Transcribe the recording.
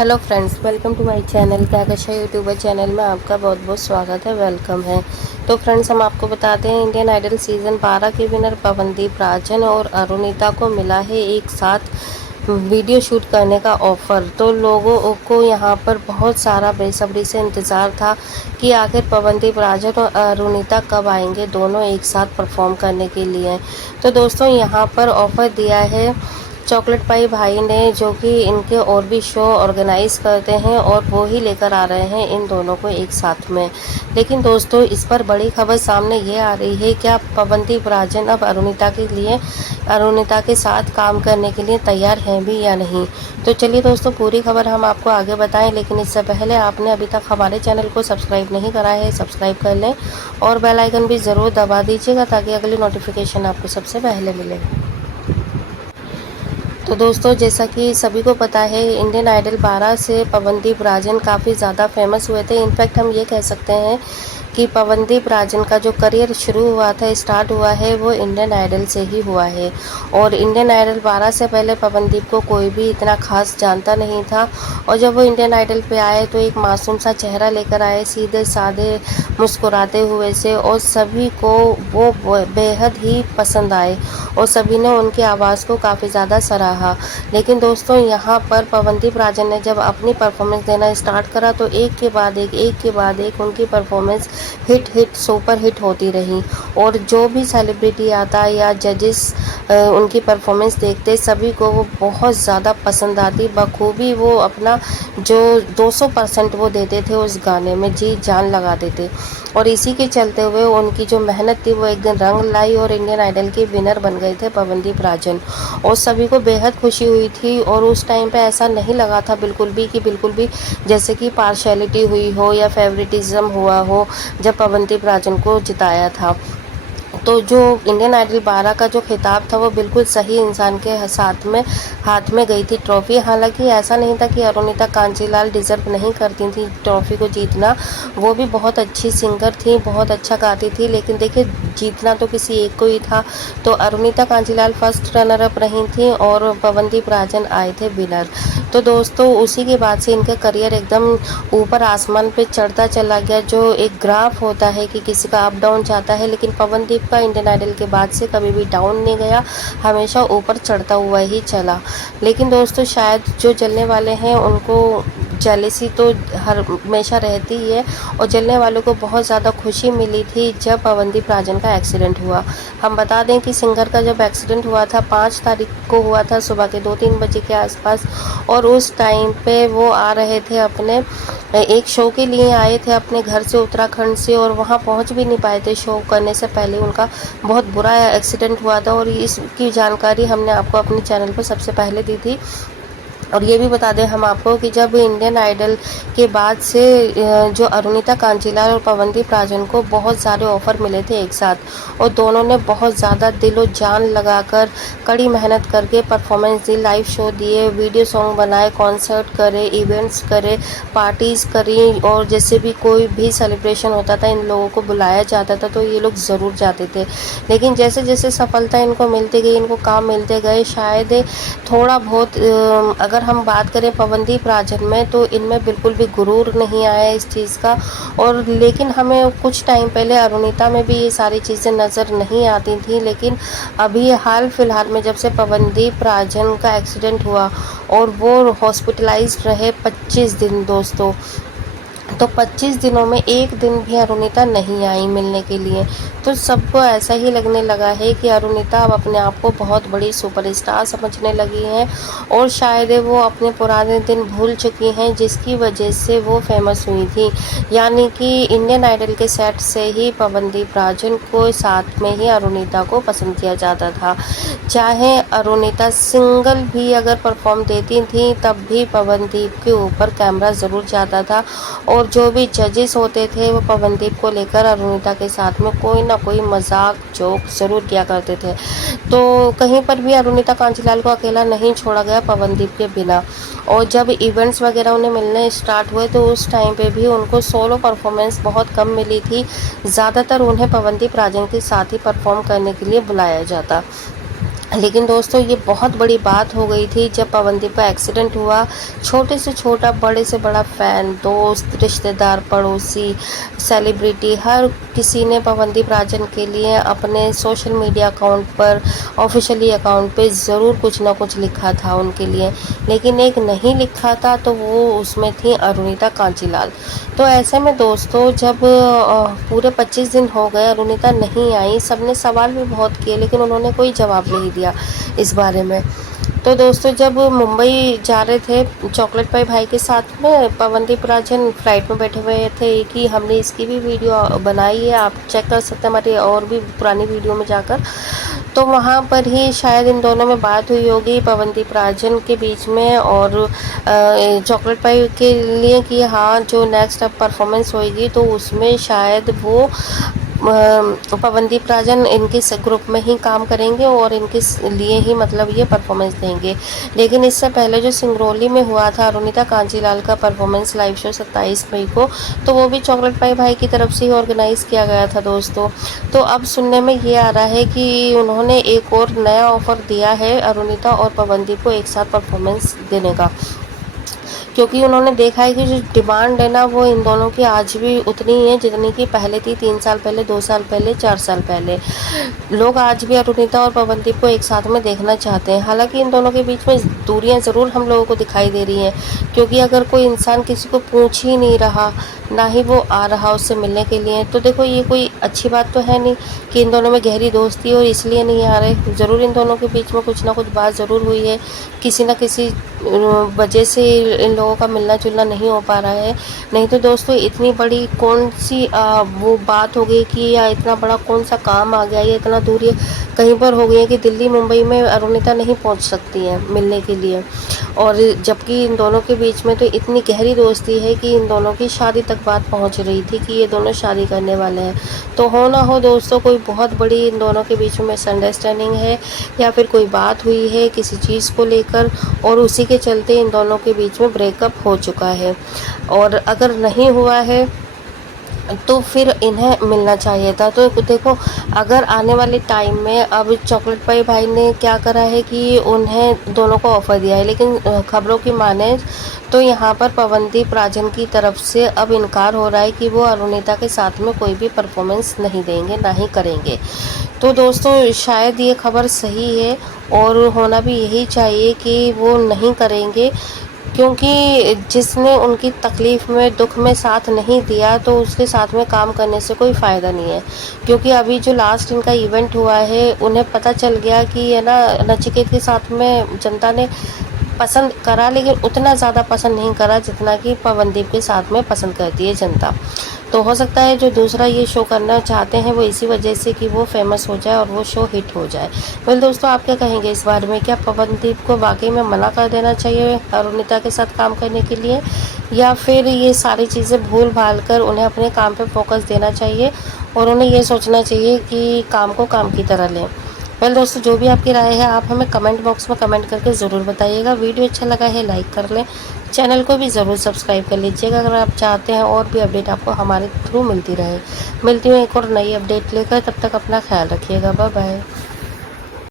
Hello friends, welcome to my channel. क्या कशा YouTuber channel में आपका बहुत बहुत स्वागत है, वेलकम है। तो फ्रेंड्स, हम आपको बताते हैं इंडियन आइडल सीज़न 12 के विनर पवनदीप राजन और अरुणिता को मिला है एक साथ वीडियो शूट करने का ऑफ़र। तो लोगों को यहाँ पर बहुत सारा बेसब्री से इंतज़ार था कि आखिर पवनदीप राजन और अरुणिता कब आएंगे दोनों एक साथ परफॉर्म करने के लिए। तो दोस्तों, यहाँ पर ऑफ़र दिया है चॉकलेट पाई भाई ने, जो कि इनके और भी शो ऑर्गेनाइज करते हैं और वो ही लेकर आ रहे हैं इन दोनों को एक साथ में। लेकिन दोस्तों, इस पर बड़ी खबर सामने ये आ रही है, क्या पवनदीप राजन अब अरुणिता के साथ काम करने के लिए तैयार हैं भी या नहीं। तो चलिए दोस्तों, पूरी खबर हम आपको आगे बताएं, लेकिन इससे पहले आपने अभी तक हमारे चैनल को सब्सक्राइब नहीं करा है, सब्सक्राइब कर लें और बेल आइकन भी ज़रूर दबा दीजिएगा ताकि अगली नोटिफिकेशन आपको सबसे पहले मिले। तो दोस्तों, जैसा कि सभी को पता है, इंडियन आइडल 12 से पवनदीप राजन काफ़ी ज़्यादा फेमस हुए थे। इनफैक्ट हम ये कह सकते हैं कि पवनदीप राजन का जो करियर शुरू हुआ था, स्टार्ट हुआ है, वो इंडियन आइडल से ही हुआ है। और इंडियन आइडल 12 से पहले पवनदीप को कोई भी इतना खास जानता नहीं था। और जब वो इंडियन आइडल पे आए तो एक मासूम सा चेहरा लेकर आए, सीधे साधे मुस्कुराते हुए से, और सभी को वो बेहद ही पसंद आए और सभी ने उनकी आवाज़ को काफ़ी ज़्यादा सराहा। लेकिन दोस्तों, यहाँ पर पवनदीप राजन ने जब अपनी परफॉर्मेंस देना स्टार्ट करा तो एक के बाद एक उनकी परफॉर्मेंस हिट सुपर हिट होती रही। और जो भी सेलिब्रिटी आता या जजेस उनकी परफॉर्मेंस देखते, सभी को वो बहुत ज़्यादा पसंद आती। बखूबी वो अपना जो 200% वो देते थे उस गाने में, जी जान लगा देते। और इसी के चलते हुए उनकी जो मेहनत थी वो एक दिन रंग लाई और इंडियन आइडल के विनर बन गए थे पवनदीप राजन। और सभी को बेहद खुशी हुई थी और उस टाइम पे ऐसा नहीं लगा था बिल्कुल भी जैसे कि पार्शियलिटी हुई हो या फेवरेटिज्म हुआ हो जब पवनदीप राजन को जिताया था। तो जो इंडियन आइडल 12 का जो खिताब था वो बिल्कुल सही इंसान के हाथ में गई थी ट्रॉफी। हालांकि ऐसा नहीं था कि अरुणिता कांजीलाल डिज़र्व नहीं करती थी ट्रॉफी को जीतना, वो भी बहुत अच्छी सिंगर थी, बहुत अच्छा गाती थी। लेकिन देखिए, जीतना तो किसी एक को ही था। तो Arunita Kanjilal first runner up रही थी और पवनदीप राजन आए थे विनर। तो दोस्तों, उसी के बाद से इनका करियर एकदम ऊपर आसमान पे चढ़ता चला गया। जो एक ग्राफ होता है कि किसी का अप डाउन जाता है, लेकिन पवनदीप का इंडियन आइडल के बाद से कभी भी डाउन नहीं गया, हमेशा ऊपर चढ़ता हुआ ही चला। लेकिन दोस्तों, शायद जो जलने वाले हैं उनको जेलेसी तो हर हमेशा रहती ही है, और जलने वालों को बहुत ज़्यादा खुशी मिली थी जब पवनदीप राजन का एक्सीडेंट हुआ। हम बता दें कि सिंगर का जब एक्सीडेंट हुआ था 5 तारीख को हुआ था, सुबह के 2-3 बजे के आसपास। और उस टाइम पे वो आ रहे थे अपने एक शो के लिए, आए थे अपने घर से उत्तराखंड से, और वहाँ पहुँच भी नहीं पाए थे। शो करने से पहले उनका बहुत बुरा एक्सीडेंट हुआ था और इसकी जानकारी हमने आपको अपने चैनल पर सबसे पहले दी थी। और ये भी बता दें हम आपको कि जब इंडियन आइडल के बाद से जो अरुणिता कांजीलाल और पवनदीप राजन को बहुत सारे ऑफ़र मिले थे एक साथ, और दोनों ने बहुत ज़्यादा दिलो जान लगाकर कड़ी मेहनत करके परफॉर्मेंस दी, लाइव शो दिए, वीडियो सॉन्ग बनाए, कॉन्सर्ट करे, इवेंट्स करे, पार्टीज़ करी, और जैसे भी कोई भी सेलिब्रेशन होता था इन लोगों को बुलाया जाता था तो ये लोग ज़रूर जाते थे। लेकिन जैसे जैसे सफलता इनको मिलती गई, इनको काम मिलते गए, शायद थोड़ा बहुत अगर हम बात करें पवनदीप राजन में, तो इनमें बिल्कुल भी गुरूर नहीं आया इस चीज़ का। और लेकिन हमें कुछ टाइम पहले अरुणिता में भी ये सारी चीज़ें नज़र नहीं आती थी, लेकिन अभी हाल फिलहाल में जब से पवनदीप राजन का एक्सीडेंट हुआ और वो हॉस्पिटलाइज्ड रहे 25 दिन दोस्तों, तो 25 दिनों में एक दिन भी अरुणिता नहीं आई मिलने के लिए। तो सबको ऐसा ही लगने लगा है कि अरुणिता अब अपने आप को बहुत बड़ी सुपरस्टार समझने लगी हैं और शायद वो अपने पुराने दिन भूल चुकी हैं जिसकी वजह से वो फेमस हुई थी। यानी कि इंडियन आइडल के सेट से ही पवनदीप राजन को साथ में ही अरुणिता को पसंद किया जाता था। चाहे अरुणिता सिंगल भी अगर परफॉर्म देती थी तब भी पवनदीप के ऊपर कैमरा ज़रूर जाता था, और जो भी जजेस होते थे वो पवनदीप को लेकर अरुणिता के साथ में कोई ना कोई मजाक जोक ज़रूर किया करते थे। तो कहीं पर भी अरुणिता कांजीलाल को अकेला नहीं छोड़ा गया पवनदीप के बिना। और जब इवेंट्स वगैरह उन्हें मिलने स्टार्ट हुए तो उस टाइम पे भी उनको सोलो परफॉर्मेंस बहुत कम मिली थी। ज़्यादातर उन्हें पवनदीप राजन के साथ ही परफॉर्म करने के लिए बुलाया जाता। लेकिन दोस्तों ये बहुत बड़ी बात हो गई थी जब पवनदीप का एक्सीडेंट हुआ। छोटे से छोटा, बड़े से बड़ा फ़ैन, दोस्त, रिश्तेदार, पड़ोसी, सेलिब्रिटी, हर किसी ने पवनदीप राजन के लिए अपने सोशल मीडिया अकाउंट पर, ऑफिशियली अकाउंट पे ज़रूर कुछ ना कुछ लिखा था उनके लिए। लेकिन एक नहीं लिखा था, तो वो उसमें थी अरुणिता कांजीलाल। तो ऐसे में दोस्तों जब पूरे 25 दिन हो गए, अरुणिता नहीं आई, सबने सवाल भी बहुत किए लेकिन उन्होंने कोई जवाब नहीं दिया इस बारे में। तो दोस्तों जब मुंबई जा रहे थे चॉकलेट पाई भाई के साथ में, पवनदीप राजन फ्लाइट में बैठे हुए थे कि हमने इसकी भी वीडियो बनाई है, आप चेक कर सकते हैं हमारी और भी पुरानी वीडियो में जाकर। तो वहाँ पर ही शायद इन दोनों में बात हुई होगी पवनदीप राजन के बीच में और चॉकलेट पाई के लिए कि हाँ जो नेक्स्ट अब परफॉर्मेंस होएगी तो उसमें शायद वो पवनदीप राजन इनके ग्रुप में ही काम करेंगे और इनके लिए ही मतलब ये परफॉर्मेंस देंगे। लेकिन इससे पहले जो सिंगरौली में हुआ था अरुणिता कांजीलाल का परफॉर्मेंस लाइव शो 27 मई को, तो वो भी चॉकलेट पाई भाई की तरफ से ही ऑर्गेनाइज़ किया गया था दोस्तों। तो अब सुनने में ये आ रहा है कि उन्होंने एक और नया ऑफ़र दिया है अरुणिता और पवनदीप को एक साथ परफॉर्मेंस देने का, क्योंकि उन्होंने देखा है कि जो डिमांड है ना वो इन दोनों की आज भी उतनी ही है जितनी की पहले थी, 3 साल पहले, 2 साल पहले, 4 साल पहले। लोग आज भी अरुणिता और पवनदीप को एक साथ में देखना चाहते हैं। हालांकि इन दोनों के बीच में दूरियां ज़रूर हम लोगों को दिखाई दे रही हैं, क्योंकि अगर कोई इंसान किसी को पूछ ही नहीं रहा, ना ही वो आ रहा उससे मिलने के लिए, तो देखो ये कोई अच्छी बात तो है नहीं कि इन दोनों में गहरी दोस्ती और इसलिए नहीं आ रहे। ज़रूर इन दोनों के बीच में कुछ ना कुछ बात ज़रूर हुई है, किसी न किसी वजह से इन लोगों का मिलना जुलना नहीं हो पा रहा है। नहीं तो दोस्तों इतनी बड़ी कौन सी वो बात हो गई कि या इतना बड़ा कौन सा काम आ गया, या इतना दूर ये कहीं पर हो गई है कि दिल्ली मुंबई में अरुणिता नहीं पहुंच सकती है मिलने के लिए। और जबकि इन दोनों के बीच में तो इतनी गहरी दोस्ती है कि इन दोनों की शादी तक बात पहुंच रही थी कि ये दोनों शादी करने वाले हैं। तो हो ना हो दोस्तों कोई बहुत बड़ी इन दोनों के बीच में मिसअंडरस्टैंडिंग है, या फिर कोई बात हुई है किसी चीज़ को लेकर, और उसी के चलते इन दोनों के बीच में ब्रेकअप हो चुका है। और अगर नहीं हुआ है तो फिर इन्हें मिलना चाहिए था। तो देखो अगर आने वाले टाइम में अब चॉकलेट पाई भाई ने क्या करा है कि उन्हें दोनों को ऑफ़र दिया है, लेकिन खबरों की माने तो यहाँ पर पवनदीप राजन की तरफ से अब इनकार हो रहा है कि वो अरुणिता के साथ में कोई भी परफॉर्मेंस नहीं देंगे, ना ही करेंगे। तो दोस्तों शायद ये खबर सही है और होना भी यही चाहिए कि वो नहीं करेंगे, क्योंकि जिसने उनकी तकलीफ़ में, दुख में साथ नहीं दिया तो उसके साथ में काम करने से कोई फ़ायदा नहीं है। क्योंकि अभी जो लास्ट इनका इवेंट हुआ है, उन्हें पता चल गया कि है ना नचिकेत के साथ में जनता ने पसंद करा, लेकिन उतना ज़्यादा पसंद नहीं करा जितना कि पवनदीप के साथ में पसंद करती है जनता। तो हो सकता है जो दूसरा ये शो करना चाहते हैं वो इसी वजह से कि वो फेमस हो जाए और वो शो हिट हो जाए। वेल दोस्तों आप क्या कहेंगे इस बारे में? क्या पवनदीप को वाकई में मना कर देना चाहिए अरुणिता के साथ काम करने के लिए, या फिर ये सारी चीज़ें भूल भाल कर उन्हें अपने काम पे फोकस देना चाहिए और उन्हें ये सोचना चाहिए कि काम को काम की तरह लें? वेल दोस्तों जो भी आपकी राय है आप हमें कमेंट बॉक्स में कमेंट करके ज़रूर बताइएगा। वीडियो अच्छा लगा है लाइक कर लें, चैनल को भी ज़रूर सब्सक्राइब कर लीजिएगा अगर आप चाहते हैं और भी अपडेट आपको हमारे थ्रू मिलती रहे। मिलती हूँ एक और नई अपडेट लेकर, तब तक अपना ख्याल रखिएगा। Bye bye.